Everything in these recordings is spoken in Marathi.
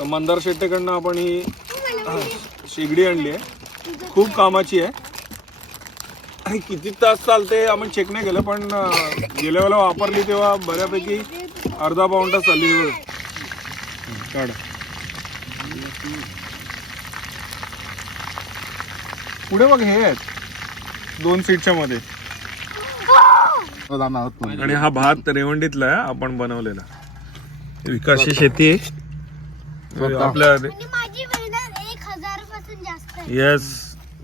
तर मंदार शेट्टेकडनं आपण ही शेगडी आणली आहे, खूप कामाची आहे. किती तास चालते आपण चेक नाही केलं, पण गेल्या वेळेला वापरली तेव्हा बऱ्यापैकी अर्धा पाऊण तास चालली. काढ पुढे बघ, हे आहेत 2 सीटच्या मध्ये. आणि हा भात रेवंडीतला आहे आपण बनवलेला. विकासची शेती आहे आपल्या. येस,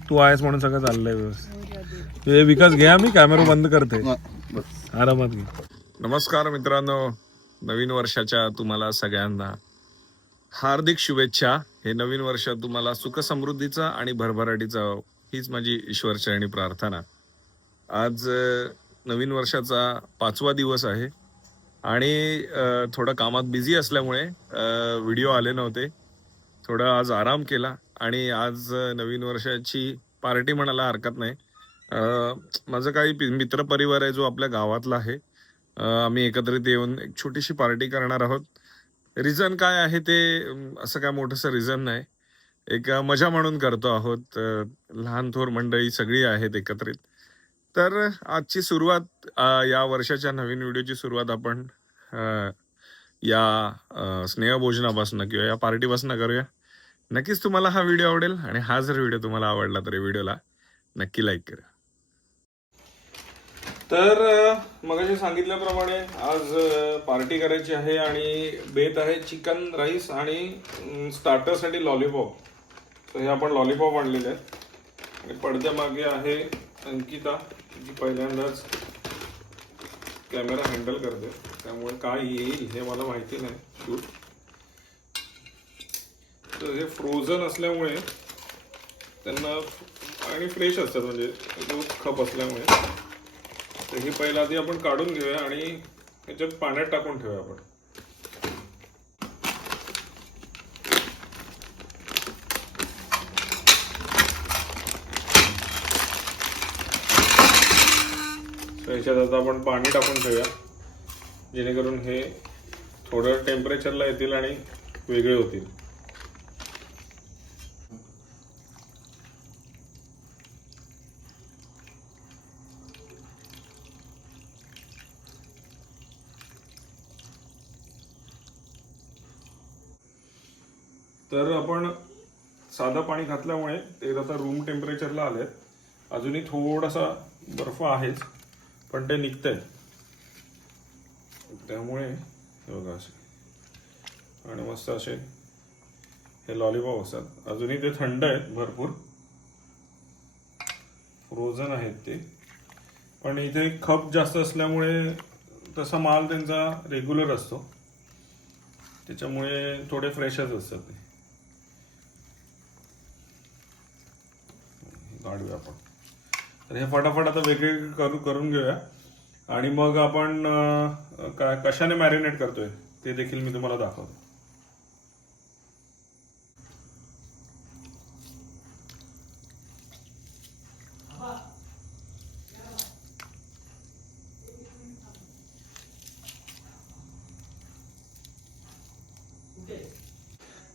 तू आहेस म्हणून सगळं चाललंय व्यवस्थित. विकास घ्या, मी कॅमेरा बंद करते, आरामात घे. नमस्कार मित्रांनो, नवीन वर्षाच्या तुम्हाला सगळ्यांना हार्दिक शुभेच्छा. हे नवीन वर्ष तुम्हाला सुख समृद्धीचा आणि भरभराटीचा, हीच माझी ईश्वरचरणी प्रार्थना. आज नवीन वर्षाचा 5वा दिवस आहे आणि थोडं कामात बिझी असल्यामुळे व्हिडिओ आले नव्हते. थोडं आज आराम केला आणि आज नवीन वर्षाची पार्टी म्हणायला हरकत नाही. माझं काही मित्रपरिवार आहे जो आपल्या गावातला आहे. आम्ही एकत्रित येऊन एक छोटीशी पार्टी करणार आहोत. रिझन काय आहे ते असं काय मोठंसं रिझन नाही, एक मजा म्हणून करतो आहोत. लहान थोर मंडळी सगळी आहेत एकत्रित. तर आजची सुरुवात, या वर्षाच्या नवीन व्हिडिओची सुरुवात आपण या स्नेहभोजनापासून किंवा या पार्टीपासून करूया. नक्कीच तुम्हाला हा व्हिडिओ आवडेल आणि हा जर व्हिडिओ तुम्हाला आवडला तर व्हिडिओला नक्की लाईक करा. तर मगाशी सांगितल्याप्रमाणे आज पार्टी करायची आहे आणि बेत आहे चिकन राईस आणि स्टार्टरसाठी लॉलीपॉप. तर हे आपण लॉलीपॉप आणलेले आहेत आणि पडद्यामागे आहे अंकिता, जी पहिल्यांदाच कॅमेरा हँडल करते, त्यामुळे काय येईल हे मला माहिती नाही शूट. तर हे फ्रोझन असल्यामुळे त्यांना आणि फ्रेश असतात, म्हणजे दूध खप असल्यामुळे. तर ही पहिला आधी आपण काढून घेऊया आणि ह्याच्यात पाण्यात टाकून ठेवूया आपण. ह्याच्यात आता आपण पाणी टाकून ठेवूया, जेणेकरून हे थोडं टेम्परेचरला येतील आणि वेगळे होतील. तर आपण साधं पाणी घातल्यामुळे ते आता रूम टेम्परेचरला आलेत. अजूनही थोडासा बर्फ आहेच, पण ते निघतंय. त्यामुळे बघा असे आणि मस्त असे हे लॉलीपॉप असतात. अजूनही ते थंड आहेत, भरपूर फ्रोझन आहेत ते, पण इथे खप जास्त असल्यामुळे तसा माल त्यांचा रेग्युलर असतो, त्याच्यामुळे थोडे फ्रेशच असतात ते. काढूया आपण. तर हे फटाफट आता वेगळे करून घेऊया आणि मग आपण कशाने मॅरिनेट करतोय ते देखील मी तुम्हाला दाखवतो.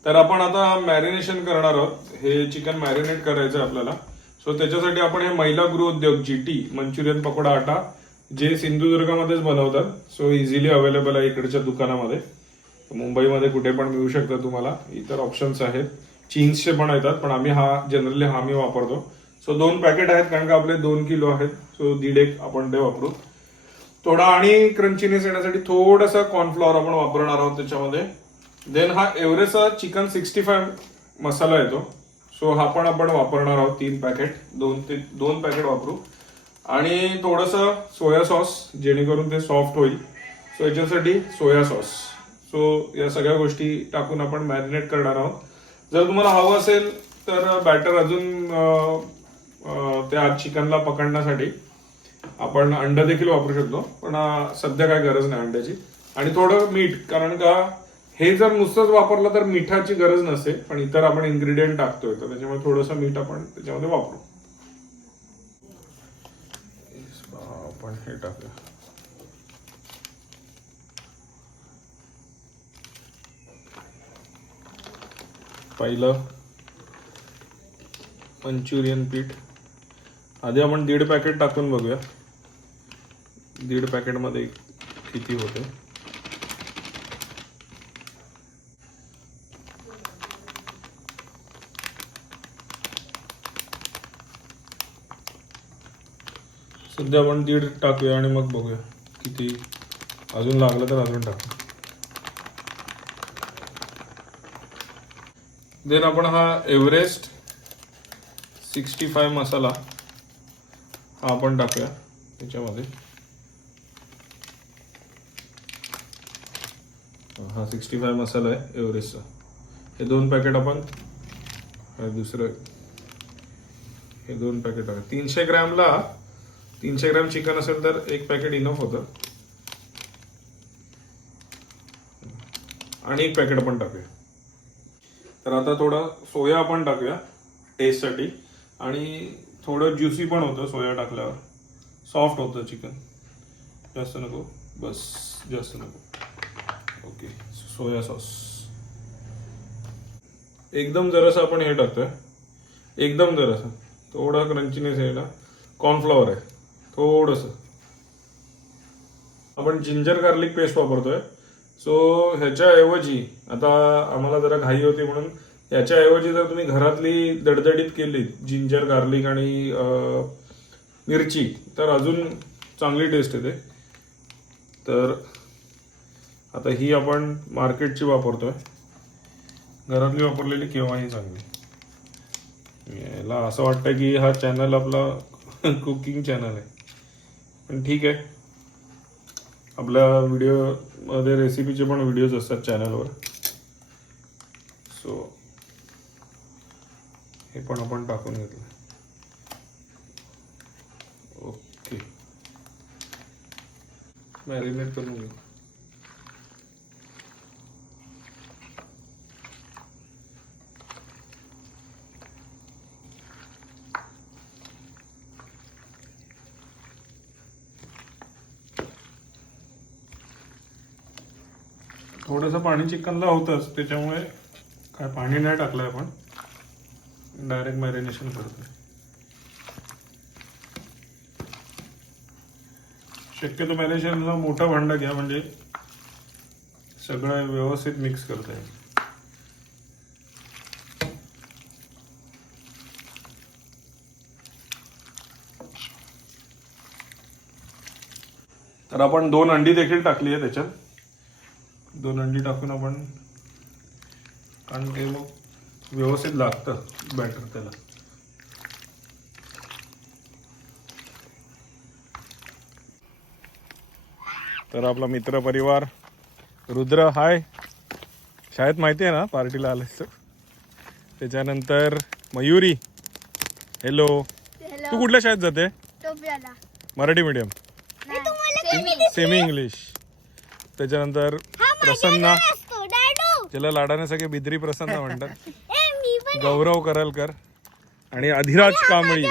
तर आपण आता मॅरिनेशन करणार आहोत. हे चिकन मॅरिनेट करायचं आहे आपल्याला. सो त्याच्यासाठी आपण हे महिला गृहोद्योग GT मंचुरियन पकोडा आटा, जे सिंधुदुर्गामध्येच बनवतात. सो इझिली अवेलेबल आहे इकडच्या दुकानामध्ये. मुंबईमध्ये कुठे पण मिळू शकतं तुम्हाला. इतर ऑप्शन्स आहेत, चीन्सचे पण येतात, पण आम्ही जनरली हा मी वापरतो. सो 2 पॅकेट आहेत, कारण का आपले 2 किलो आहेत. सो 1.5 आपण ते वापरू. थोडा आणि क्रंचीनेस येण्यासाठी थोडासा कॉर्नफ्लॉवर आपण वापरणार आहोत त्याच्यामध्ये. देन हा एव्हरेस्टचा चिकन 65 मसाला येतो, सो हा पण आपण वापरणार आहोत. 3 पॅकेट, 2 पॅकेट वापरू. आणि थोडंसं सोया सॉस, जेणेकरून ते सॉफ्ट होईल. सो याच्यासाठी सोया सॉस. सो या सगळ्या गोष्टी टाकून आपण मॅरिनेट करणार आहोत. जर तुम्हाला हवं असेल तर बॅटर अजून त्या चिकनला पकडण्यासाठी आपण अंडा देखील वापरू शकतो, पण सध्या काय गरज नाही अंड्याची. आणि थोडं मीठ, कारण का हे जर नुसतंच वापरलं तर मिठाची गरज नसते, पण इतर आपण इन्ग्रेडियंट टाकतोय तर त्याच्यामुळे थोडंसं मीठ आपण त्याच्यामध्ये वापरू. आपण हे टाकूया. पहिलं मंचुरियन पीठ. आधी आपण 1.5 पॅकेट टाकून बघूया, 1.5 पॅकेटमध्ये किती होते. सध्या आपण 1.5 टाकूया आणि मग बघूया किती, अजून लागलं तर अजून टाकू. देन आपण हा एव्हरेस्ट 65 मसाला हा आपण टाकूया त्याच्यामध्ये. हा 65 मसाला आहे एव्हरेस्टचा. हे 2 पॅकेट आपण, दुसरं हे 2 पॅकेट टाका. 300 ग्रॅमला 300 ग्रॅम चिकन असेल तर 1 पॅकेट इनफ होतं. आणि 1 पॅकेट आपण टाकूया. तर आता थोडा सोया आपण टाकूया टेस्टसाठी, आणि थोडं ज्युसी पण होतं सोया टाकल्यावर, सॉफ्ट होतं चिकन. जास्त नको, बस जास्त नको. ओके, सोया सॉस एकदम जरासं आपण हे टाकतोय, एकदम जरासं, थोडा क्रंचीनेस यायला. कॉर्नफ्लॉवर आहे थोडंसं. आपण जिंजर गार्लिक पेस्ट वापरतोय. सो ह्याच्याऐवजी आता आम्हाला जरा घाई होती म्हणून याच्याऐवजी जर तुम्ही घरातली दडदडीत केली जिंजर गार्लिक आणि मिरची तर अजून चांगली टेस्ट येते. तर आता ही आपण मार्केटची वापरतोय, घरातली वापरलेली केव्हाही चांगली. याला असं वाटतं की हा चॅनल आपला कुकिंग चॅनल आहे, पण ठीक आहे. आपल्या व्हिडिओमध्ये रेसिपीचे पण व्हिडिओज असतात चॅनलवर. सो हे पण आपण टाकून घेतलं. ओके, मॅरिनेट करून घेऊ. थोडंसं पाणी चिकनला होतंच, त्याच्यामुळे काय पाणी नाही टाकलंय आपण, डायरेक्ट मॅरिनेशन करतोय. शक्यतो मॅरिनेशनला मोठा भांडा घ्या, म्हणजे सगळं व्यवस्थित मिक्स करता येईल. तर आपण 2 अंडी देखील टाकली आहे त्याच्यात. 2 अंडी टाकून आपण, कारण ते मग व्यवस्थित लागतं बॅटर त्याला. तर आपला मित्र परिवार रुद्र, हाय. शाळेत माहिती आहे ना पार्टीला आलेस तर. त्याच्यानंतर मयुरी, हॅलो. तू कुठल्या शाळेत जाते? Marathi medium, semi English. त्याच्यानंतर प्रसन्ना, ज्याला लाडाने सगळे बिद्री प्रसन्ना म्हणतात, गौरव करलकर आणि अधिराज कांबळी.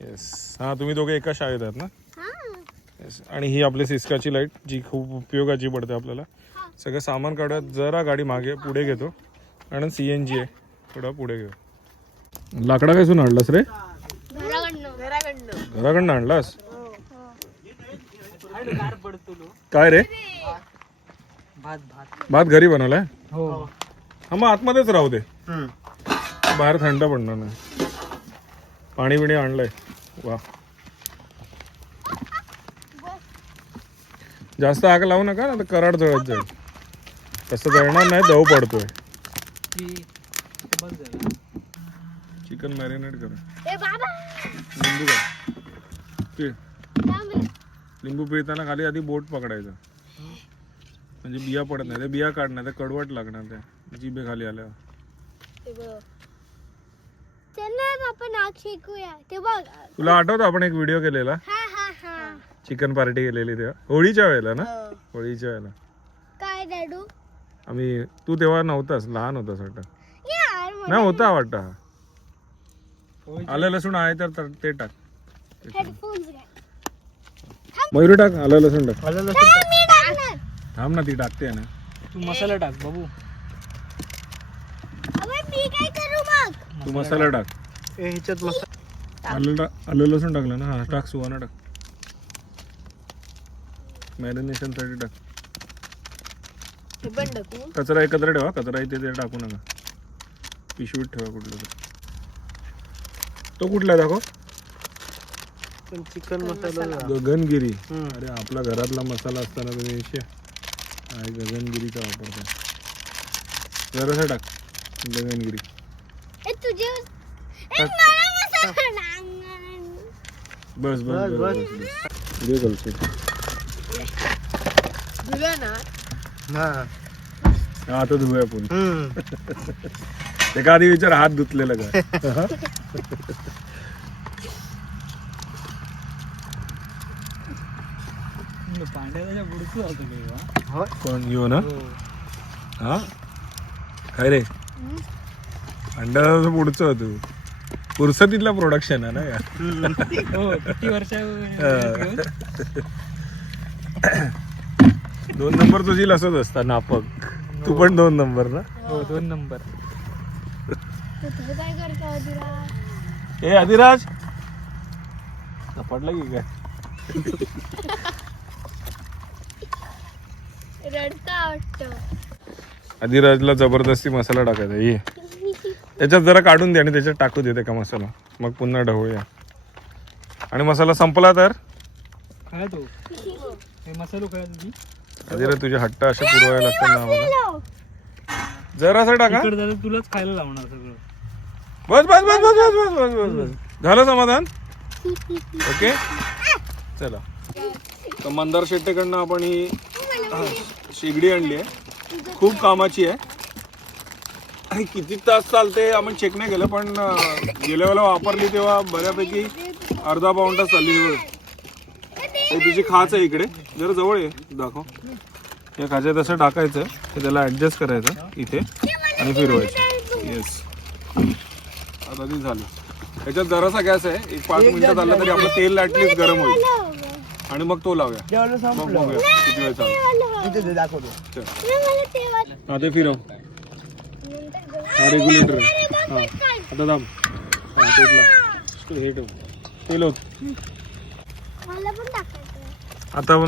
येस, हा तुम्ही दोघे एका शाळेत आहात ना. येस. आणि ही आपली सिस्काची लाईट, जी खूप उपयोगाची पडते आपल्याला. सगळं सामान काढूया, जरा गाडी मागे पुढे घेतो, आणि CNG आहे, थोडं पुढे घेऊ. लाकडा काय सुन आणलास रे? घराकडनं आणलास? काय रे? भात घरी बनवलाय? हा, मग आतमध्येच राहू दे, बाहेर थंड पडणार नाही. पाणी बिणी आणलंय, वा. जास्त आग लावू नका ना, तर कराड जळत जाईल. तसं जळणार नाही, दव पडतोय. चिकन मॅरिनेट करा. लिंबू का लिंबू पिळताना खाली आधी बोट पकडायचं, म्हणजे बिया पडत नाही. ते बिया काढणार, ते कडवट लागणार त्या जिभे खाली आल्यावर. तुला आठवतं आपण एक व्हिडिओ केलेला, चिकन पार्टी केलेली तेव्हा, होळीच्या वेळेला ना? होळीच्या वेळेला काय दादू? आम्ही, तू तेव्हा नव्हतास, लहान होतास वाटतं. नाही होता वाटतं. आलं लसूण आहे तर ते टाक. मयुरी टाक, आलं लसूण टाक. थांब ना, ती टाकते ना. तू मसाला टाक बाबू. तू मसाला टाक. ह्याच्यात मसाला आलं लसूण टाकलं ना. हा टाक. सुवाना टाक. मॅरिनेशन साठी टाक. कचरा एकत्र ठेवा. कचरा इथे टाकू नका. पिशवीत ठेवा कुठलं तरी. तो कुठला दाखव. चिकन मसाला गगनगिरी. अरे आपला घरातला मसाला असताना तुम्ही गगनगिरीचा वापरता. जरासा टाक गगनगिरी. बस बस बस दे कलसे. हा आता धुया आपण. ते का आधी विचार हात धुतलेलं का. कोण येऊ ना. हा काय रे अंड्याचं पुढचं होतं. फुरसतीतला प्रोडक्शन आहे ना यार. किती वर्ष 2 नंबर तुझी असंच असता नापक. तू पण 2 नंबर ना. हो 2 नंबर. ए अधिराज पडला की काय. अधिराजला जबरदस्ती मसाला टाकायचा. ये त्याच्यात जरा काढून दे आणि त्याच्यात टाकू दे का मसाला. मग पुन्हा ढवळूया. आणि मसाला संपला तर काय तो मसाला काय तुझी. अधिराज तुझे हट्ट असे पुरवायला लागतात ना आम्हाला. जरासा टाका. तुलाच खायला लावणार सगळं. बस बस बस बस बस बस बस बस बस झालं समाधान. ओके चला. तर मंदार शेट्टेकडनं आपण ही शेगडी आणली आहे. खूप कामाची आहे. किती तास चालते आपण चेक नाही केलं पण गेल्या वेळेला वापरली तेव्हा बऱ्यापैकी अर्धा पाऊण तास चालली. तिची खाच आहे इकडे. जरा जवळ आहे दाखव. या खाच्यात असं टाकायचं ते त्याला ऍडजस्ट करायचं इथे आणि फिरवायचं. येस आता ती झाली. त्याच्यात जरासा गॅस आहे. एक 5 मिनिटं झालं तरी आपलं तेल ऍटलीस्ट गरम होईल. आणि मग तो लावूया. मग बघूया किती वेळ चालू. हा ते फिरव. हा रेग्युलेटर आहे. हा आता दाब. हा तेल हे ठेव. तेल होत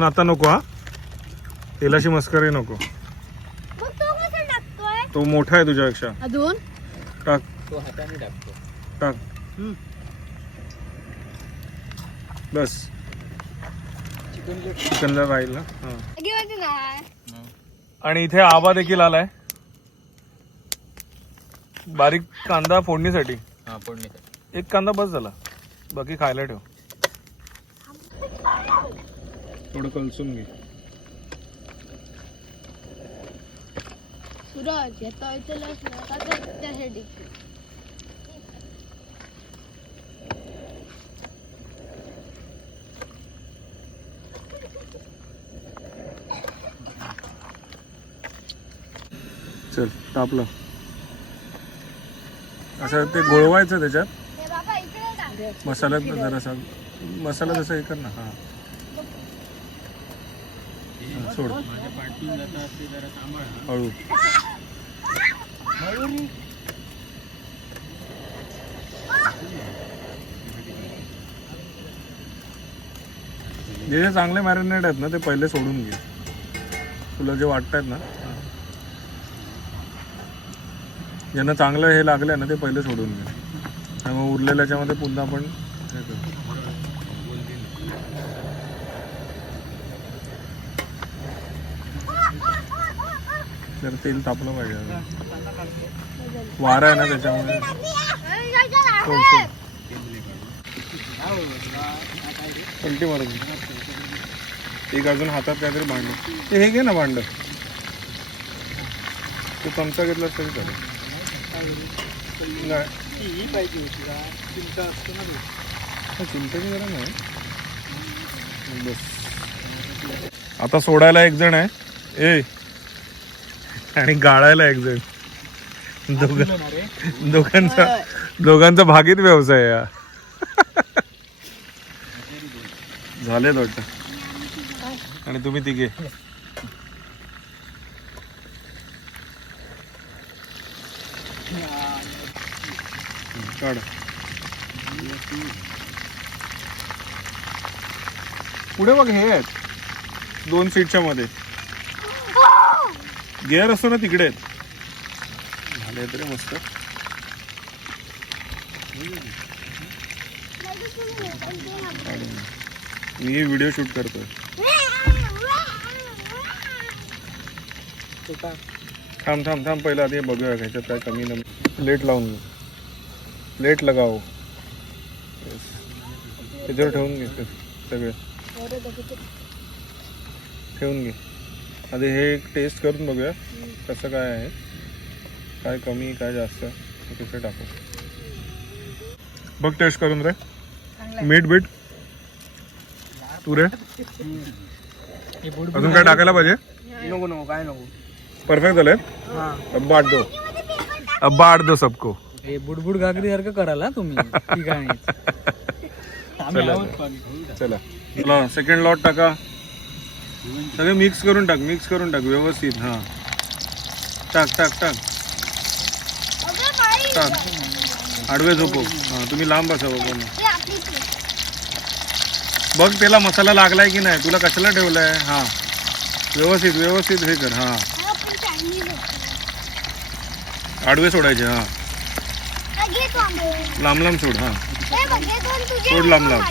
आता नको. हा तेलाची मस्करी नको. तो मोठा आहे तुझ्यापेक्षा. टाक टाक बस. चिकनला राहील ना. आणि इथे आबा देखील आलाय. बारीक कांदा फोडणीसाठी. एक कांदा बस झाला. बाकी खायला ठेव. थोडं कलसून घे. चल तापलं. असं ते गोळवायचं त्याच्यात मसाल्यात जरासा. मसाला जसा हे कर ना. हा सोड हळू. जे चांगले मॅरिनेट आहेत ना ते पहिले सोडून घे. तुला जे वाटतायत ना ज्यांना चांगलं हे लागलंय ना ते पहिले सोडून घे. आणि मग उरलेल्याच्यामध्ये पुन्हा आपण हे करू. तर तेल तापलं पाहिजे. वारा आहे ना त्याच्यामुळे. पलटी मारून एक अजून हातात काहीतरी भांड. ते हे घे ना भांड. तो चमचा घेतला तरी चालेल. चिंतेची गरज नाही. आता सोडायला एक जण आहे. ए आणि गाळायला एक जण. दोघांचा भागीत व्यवसाय आहे. झाले वाटतं. आणि तुम्ही तिघे काढ. पुढे बघ हे आहेत 2 सीटच्या मध्ये गिअर असतो ना तिकडे आहेत. झाले तरी मस्त. मी व्हिडिओ शूट करतोय. थांब थांब थांब पहिला आधी बघूया ह्याच्यात काय कमी न. प्लेट लावून घे. प्लेट लगाव. त्याच्यावर ठेवून घे ते सगळे ठेवून घे. आधी हे एक टेस्ट करून बघूया कसं काय आहे, काय कमी काय जास्त कसं टाकू. बघ टेस्ट करून रे. मीठ बीट तू रे अजून काय टाकायला पाहिजे? नको नको काय नको. परफेक्ट झाले. अब बांट दो सबको. हे बुडबुड घागरी सारखं करायला तुम्ही. ठीक आहे. चला चला सेकंड लॉट टाका. सगळे मिक्स करून टाक व्यवस्थित. हा टाक टाक टाक टाक. आडवे झोपव. हा तुम्ही लांब बसावं. बघ त्याला मसाला लागलाय की नाही, तुला कशाला ठेवलाय. हा व्यवस्थित व्यवस्थित हे कर. हा आडवे सोडायचे. हा लांब लांब सोड. हा सोड लांब लांब.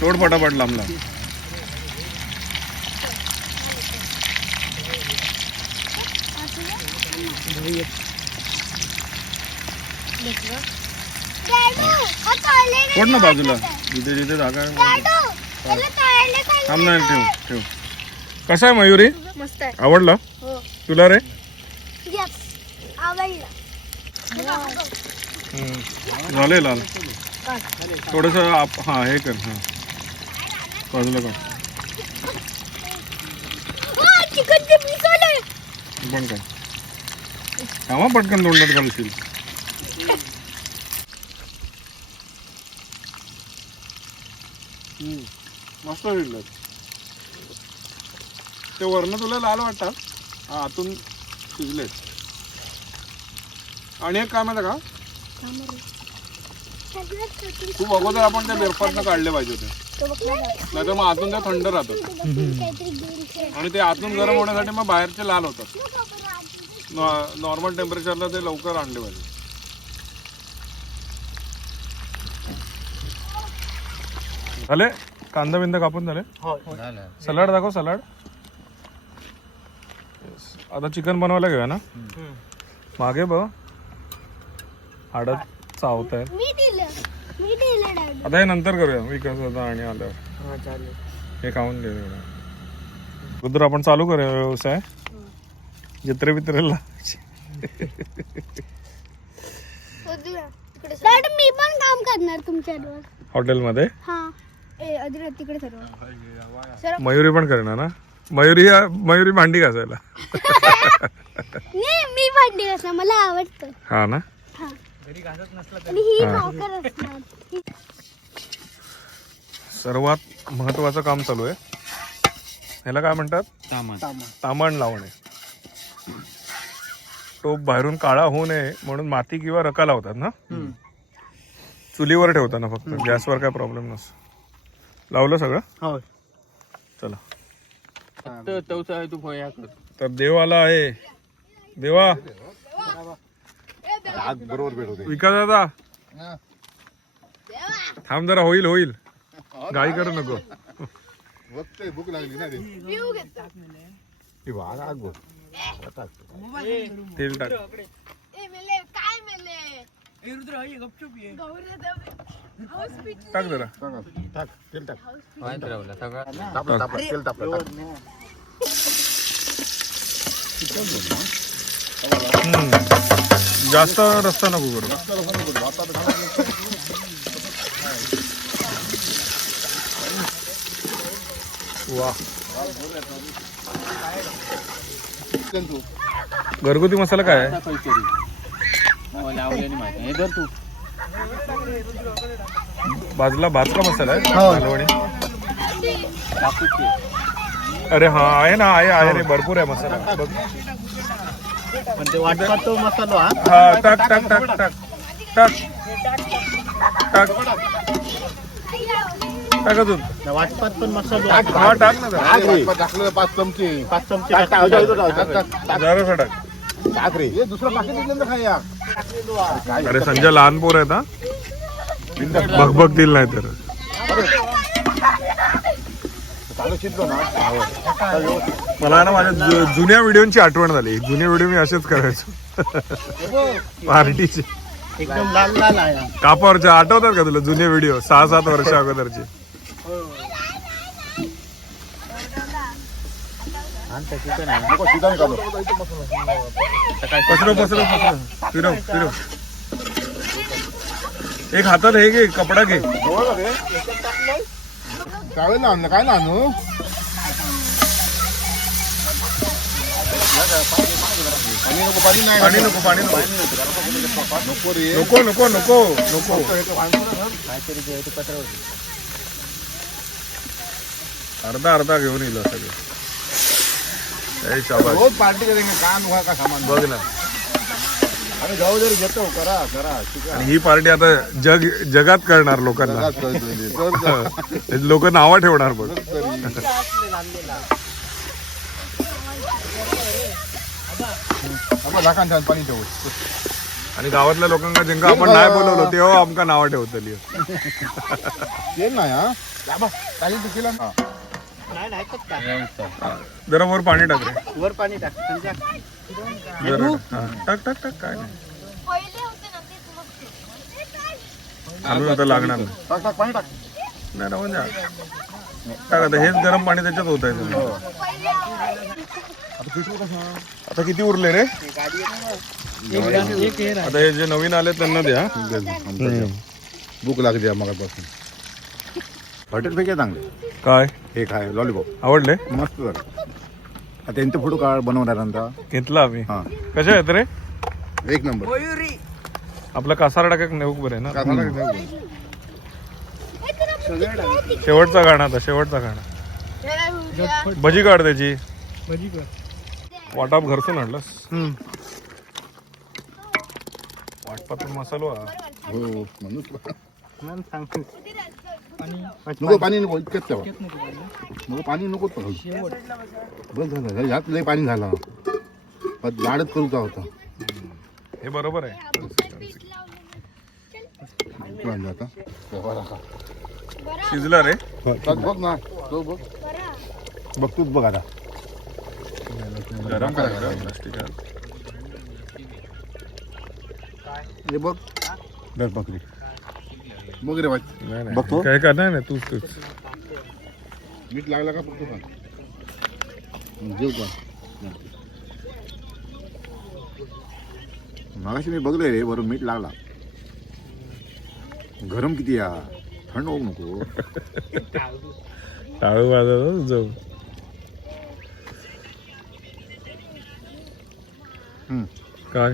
सोड पटापट लांब लांब. सोड ना बाजूला जिथे जिथे जागा आहे. थांब नाही ठेव ठेव. कसा आहे मयुरी? मस्त आहे. आवडला हो. तुला रे? आवडला. झाले लाल. थोडस हा हे कर. हा बाजूला कर. पण काय थांबा पटकन तोंडात घालशील. मस्त शिजलं ते. वरनं तुला लाल वाटतात. हा आतून शिजलेत. आणि एक काय माहिती का, खूप अगोदर आपण त्या बर्फातनं काढले पाहिजे होते, नाहीतर मग आतून त्या थंड राहतात आणि ते आतून गरम होण्यासाठी मग बाहेरचे लाल होतात. नॉर्मल टेम्परेचरला ते लवकर आणले पाहिजे. झाले कांदा बिंदा कापून झाले. सलाड दाखव. सलाड आता चिकन बनवायला घेऊया ना. मागे बघ हाडत चावत आहे. आता हे नंतर करूया विकास होता आणि आल्यावर. हे खाऊन घे. अगोदर आपण चालू करूया व्यवसाय. जत्रे बित्रेला मी पण काम करणार तुमच्यावर हॉटेलमध्ये. हा तिकडे सर्व मयुरी पण करणार ना. मयुरी भांडी घासायला. नाही मी भांडी घासणार, मला आवडतं. हा ना. हा. आणि ही नोकर असणार. सर्वात महत्वाचं काम चालू आहे. ह्याला काय म्हणतात? तामण लावणे. टोप बाहेरून काळा होऊ नये म्हणून माती किंवा रका लावतात ना. चुलीवर ठेवताना फक्त. गॅसवर काय प्रॉब्लेम नसतो. लावलं सगळं. चला तर देव आला आहे. देवा विकास दादा थांब जरा. होईल गाई करू नको. भूक लागली ना रे. तेल टाक. टाक जरा. टाक तेल टाक. जास्त रस्ता नको करू. वा घरगुती मसाला काय आहे? बाजूला भात का मसाला आहे? मालवणी. अरे हा आहे ना. आहे रे. भरपूर आहे मसाला. बघ पण ते वाटपात तो मसालो हा हा टाक टाक टाक टाक टाक टाक टाक अजून वाटपात पण मसालो हा टाक ना जरा. टाक रे. टाकलं 5 चमचे 5 चमचे टाक, टाक, टाक, टाक, टाक, टाक. जरासं टाक. टाक रे. हे दुसरं पाकिट दिलं ना खाया. अरे संजय लहान पोर आहेत हा बघतील नाही तर चालू शिजलो ना. मला ना माझ्या जुन्या व्हिडिओची आठवण झाली. जुने व्हिडिओ मी असेच करायचो पार्टीचे एकदम लाल लाल आहे कापावरचे आठवतात का तुला जुने व्हिडिओ 6-7 वर्ष अगोदरचे नको शिजायला काढू. पसरव पसरव पसरव फिरव फिरव एक हातात हे घे कपडा घे जवळ रे. काय ना आणलं काय ना आणू पाणी नको पाणी नाही पाणी नको पाणी नको नको रे. नको नको नको नको अर्धा अर्धा घेऊन येईल सगळं जय शाबास रोज पार्टी करेंगे कान हुआ का सामान बघ ना अरे जाऊ दे रे, घेतो करा करा ठीक आणि ही पार्टी आता जगात करणार लोकांना आहे. लोक नावं ठेवणार बघ आपण लाखान छान पाणी ठेवू. आणि गावातल्या लोकांना जेव्हा आपण नाही बोलवलं तेव्हा आमका नावं ठेवतली तेल नाही हा बाबा काही तू केलं ना. नाही नाही जरा वर पाणी टाक रे वर पाणी टाक संजय. जरा हा, टाक टाक टाक काय नाही पहिले होते ना तेच मस्त. अजून आता लागणार नाही टाक टाक पाणी टाक. नाही राहून द्या टाक आता हेच गरम पाणी त्याच्यात होत आहे आता किती उरले रे एक हे आता हे जे नवीन आले त्यांना द्या भूक लागली मगापासून. हॉटेल पैकी चांगले काय हे काय लॉलीपॉप आवडले मस्त झालं. आता त्यांचे फोटो काढ बनवणार नंतर. घेतला आम्ही हा कशा आहेत रे एक नंबर. आपला कासारा टाका नेऊक बरं आहे ना कासारा घेऊन. शेवटचा गाणं आता शेवटचा गाणं भजी काढ त्याची भजी कर वाटाप घरसून आणलास वाटपातून मसालो हा. हो म्हणून मग सांगतो आणि नको पाणी नको इतकंच ठेवा. नको पाहिजे. नको पाणी नको ठेवा. शेवट बस झालं यात लय पाणी झालं पण लाडच करूचा होता. हे बरोबर आहे पाणी आता शिजला रे बघ ना तो बघ बघ तूच बघ आता. गरम करा प्लास्टिकात हे बघ दर बकरी बघ रे बाई. नाही नाही बघतो. काय का नाही तूच तूच मीठ लागला का फक्त सांग. जेव का मागाशी मी बघलोय रे वरून मीठ लागला. गरम किती या थंड होऊ नको. टाळू वाजत जाऊ काय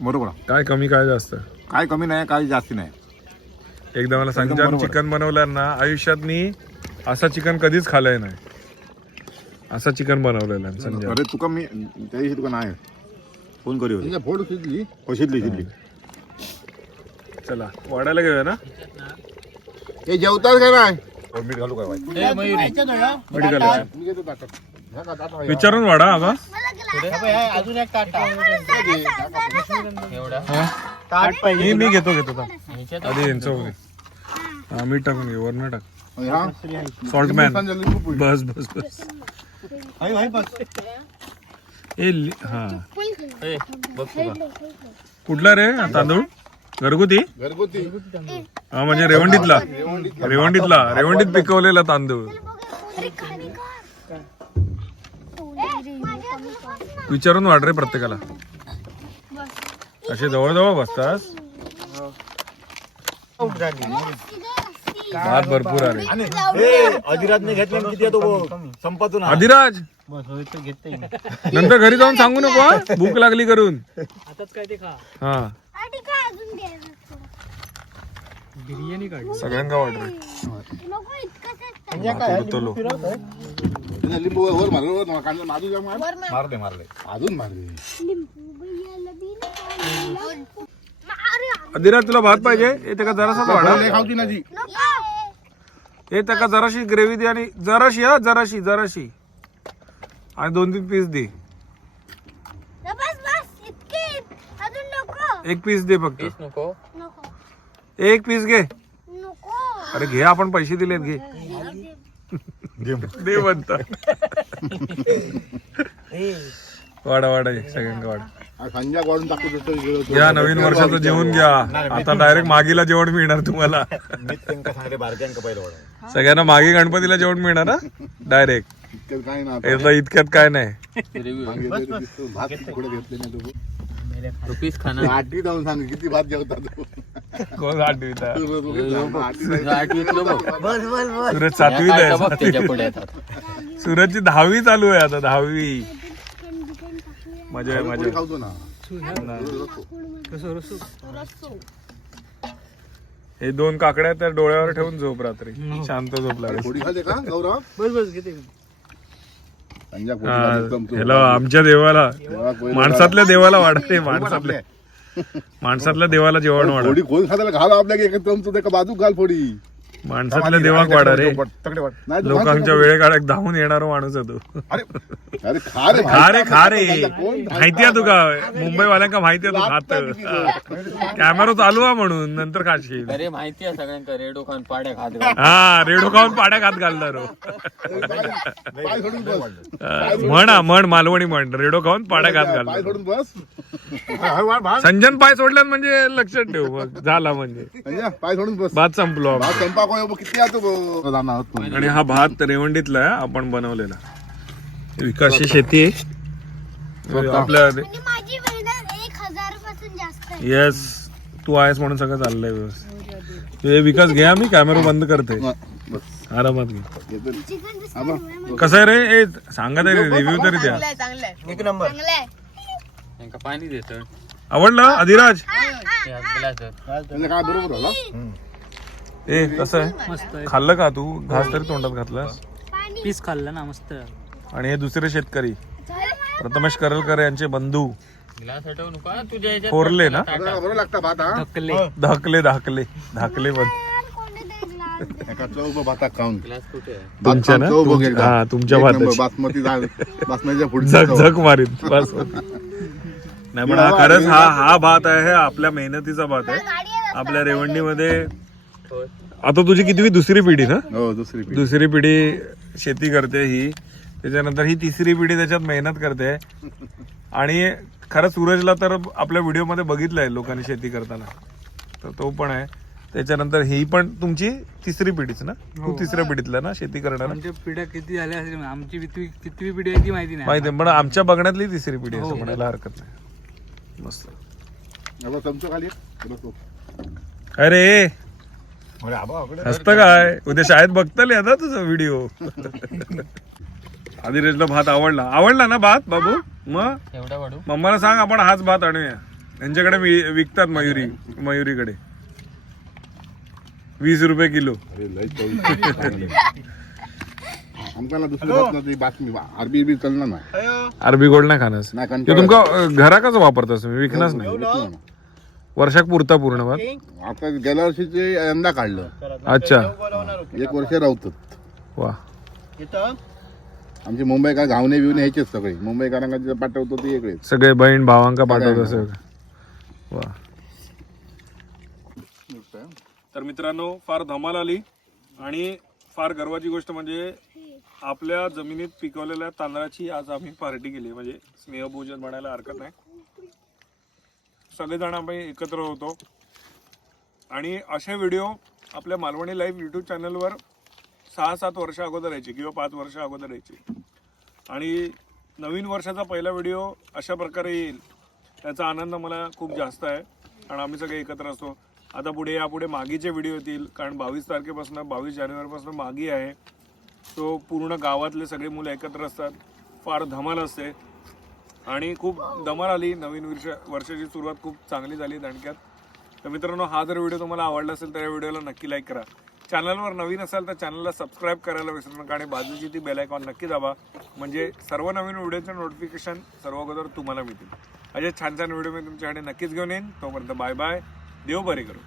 बरोबर काय कमी काय जास्त काय कमी नाही काय जास्ती नाही. एकदा मला एकदम संजय बरोबर. चिकन बनवलं ना आयुष्यात मी असा चिकन कधीच खाल्लंय नाही असा चिकन बनवलेलं आहे संजय अरे तुका मी त्या दिवशी तुका नाही फोन करी होती फोड शिजली हो शिजली शिजली. चला वाढायला घेऊया ना हे जेवतात काय नाही मीठ घालू काय बाई. मीठ घालायचं. मी घेतो ताटात. नका ताटात. विचारून वाढा आबा अजून एक ताट टाक. ताट पाहिजे मी घेतो घेतो थांब. आधी यांचं होऊ दे. हा मीठ टाकून घे वरण टाक हा? सॉल्ट मॅन सांजा लिंबू पिळ. बस बस बस हा कुठला रे हा तांदूळ घरगुती घरगुती हा म्हणजे रेवंडीत पिकवलेला तांदूळ विचारून वाढ रे प्रत्येकाला असे जवळ बसतास भात भरपूर आले अधिराजने घेतला किती येतो संपातून अधिराज बस होय तर घेते नंतर घरी जाऊन सांगू नको हा? भूक लागली करून आताच काय ते खा हा आणि काय अजून द्यायचं थोडं. बिर्याणी काढली सगळ्यांका वाटलं नको इतकंच लिंबू वर मारलं वर मार, कांदा मारू द्या, मार. मारले मारले अजून मारले. लिंबू भैयाला बी नको. अरे अधिराज तुला भात पाहिजे हे त्याका जरासा वाढा लय खाऊची ना जी. नको. हे त्याका जराशी ग्रेव्ही दे आणि जराशी आणि 2-3 पीस दे. बस इतके अजून नको. एक पीस दे फक्त नको नको एक पीस घे. नको. अरे घे आपण पैसे दिलेत घे दे म्हणता वाडा सगळ्यांका वाडा संजा वाढून टाकू देतो इकडं. घ्या नवीन वर्षाचं जेवण घ्या आता डायरेक्ट मागीला जेवण मिळणार तुम्हाला मी त्यांना सांगले बारक्यांका पहिलं वाढव सगळ्यांना मागे गणपतीला जेवण मिळणार ना डायरेक्ट इतक्यात काय ना यातलं इतक्यात काय नाही भात तुकडे घेतले नाही तू. रुपीस खाना आठवी जाऊन सांग किती भात जेवता तू. कोण आठवीत आहे? आठवी सूरज 7वीत आहे सूरजची 10वी चालू आहे आता 10वी मजा आहे मजा खावतो ना. कसं रसू हे 2 काकड्या त्या डोळ्यावर ठेवून झोप रात्री शांत झोप लागेल थोडी खाते का गौरव? बस घेते संजा पोटी खाते एकदम तू. ह्याला आमच्या देवाला तेव्हा पोहे माणसातल्या देवाला वाढते माणसातल्या देवाला जेवण वाढ फोडी कोण खाताला घाल आपल्या एकदम तू त्या बाजू घाल फोडी. माणसातल्या देवाक वाढा रे नाही तू लोकांच्या वेळेकाळात धावून येणारा माणूस आहे तो अरे खा रे खा रे माहिती आहे तुका मुंबईवाल्यांका माहिती आहे तू खात कॅमेरा चालू आहे म्हणून नंतर खाशील अरे माहिती आहे सगळ्यांका रेडो खाऊन पाड्या खात हा रेडो खाऊन पाड्या खात घालणार हो. पाय सोडून बस. म्हण मालवणी म्हण रेडो खाऊन पाड्या खात पाय घालणार सोडून बस. संजन पाय सोडल्यात म्हणजे लक्षात ठेव मग झाला म्हणजे संजा पाय सोडून बस. भात संपलो आपण. भात स्वयंपाक किती असतो जाणार आहोत तुम्ही. आणि हा भात रेवंडीतला आहे आपण बनवलेला विकासची शेती आहे आपल्या आणि माझी मेहनत 1000 पासून जास्त आहे. येस तू आहेस म्हणून सगळं चाललंय व्यवस्थित हे विकास घ्या मी कॅमेरा बंद करते बस. आरामात घे येतो. चिकन बिस्किट कसं आहे रे ए सांगा तरी रिव्ह्यू तरी द्या चांगलं आहे. त्यांका पाणी देत आवडलं अधिराज म्हणजे काय बरोबर झाला. ए कसं आहे मस्त आहे खाल्लं का तू घास तरी तोंडात घातलास पाणी पीस खाल्लं ना मस्त आणि हे दुसरे शेतकरी झालं. प्रथमेश करलकर यांचे बंधू ग्लास हटवू नका तुझ्या ह्याच्यात थोरले ना बरोबर लागता भात हा. थकले धाकले पण कोणीतरी ग्लास एका चव भातात खाऊन ग्लास कुठे आहे भात तुमच्या खाऊन ना चव बघ तुमच्या- एकदा. हा, तुमच्या एक भाताची. नंबर. बासमती डाळ बासमतीच्या पुढची झक चव. झक मारीत बस नाही पण हा खरंच हा भात आहे आपल्या मेहनतीचा भात आहे आपल्या रेवंडीमध्ये आता तुझी कितवी दुसरी पिढी ना हो दुसरी पिढी. दुसरी पिढी शेती करते ही त्याच्यानंतर ही तिसरी पिढी त्याच्यात मेहनत करते आणि खरं सूरजला तर आपल्या व्हिडिओमध्ये बघितलंय लोकांनी शेती करताना तर तो पण आहे त्याच्यानंतर ही पण तुमची तिसरी पिढीच ना तू तिसऱ्या पिढीतला ना शेती करणार आमच्या पिढ्या किती झाल्या असेल आमची कितवी पिढी आहे ती माहिती नाही माहिती आहे, पण आमच्या बघण्यातली तिसरी पिढी आहे असं म्हणायला हरकत नाही मस्त आता चमचा खाली बसतो. अरे हसतं काय उद्या शाळेत बघतले आता तुझा व्हिडिओ आदिरेशला भात आवडला ना भात बाबू मग एवढा वाढू मम्माला सांग आपण हाच भात आणूया यांच्याकडे विकतात मयुरीकडे 20 रुपये किलो अरे लय चव. आमकाला दुसरं भात नाही बासमी आरबी चालणार नाही. अरबी गोड नाही खाणार नाही ते कंटाळा. तुमका घराकच वापरतास तुम्ही विकणारच नाही विकणार ना. वर्षाक पुरता पूर्ण भात आता गेल्या वर्षीचे यंदा काढलं अच्छा 1 वर्ष राहतात. वा आमचे मुंबईकर घावणे बिवणे ह्याचेच सगळे मुंबईकरांना जे पाठवतो ते वेगळेच. सगळे बहीण भावांका पाठवत असेल वा तर मित्रांनो फार धमाल आली आणि फार गर्वाची गोष्ट म्हणजे आपल्या जमिनीत पिकवलेल्या तांदळाची आज आम्ही पार्टी केली म्हणजे स्नेहभोजन म्हणायला हरकत नाही सगळेजण आम्ही एकत्र होतो आणि असे व्हिडिओ आपल्या मालवणी लाईव्ह यूट्यूब चॅनलवर 6-7 वर्ष अगोदर यायचे किंवा 5 वर्ष अगोदर यायचे आणि नवीन वर्षाचा पहिला व्हिडिओ अशा प्रकारे येईल याचा आनंद मला खूप जास्त आहे कारण आम्ही सगळे एकत्र असतो आता यापुढे मागीचे व्हिडिओ येतील कारण 22 तारखेपासून 22 जानेवारीपासून मागी आहे तो पूर्ण गावातले सगळे मुलं एकत्र असतात फार धमाल असते आणि खूप धमाल आली नवीन वर्षाची सुरुवात खूप चांगली झाली दणक्यात तर मित्रांनो, हा जर व्हिडिओ तुम्हाला आवडला असेल तर या व्हिडिओला नक्की लाईक करा. चॅनलवर नवीन असाल तर चॅनलला सबस्क्राईब करायला विसरू नका आणि बाजूची ती बेल आयकॉन नक्की दाबा, म्हणजे सर्व नवीन व्हिडिओचे नोटिफिकेशन सर्व अगोदर तुम्हाला मिळतील. असे छान छान व्हिडिओ मी तुमच्याकडे नक्कीच घेऊन येईन. तोपर्यंत बाय बाय, देव बरे करू.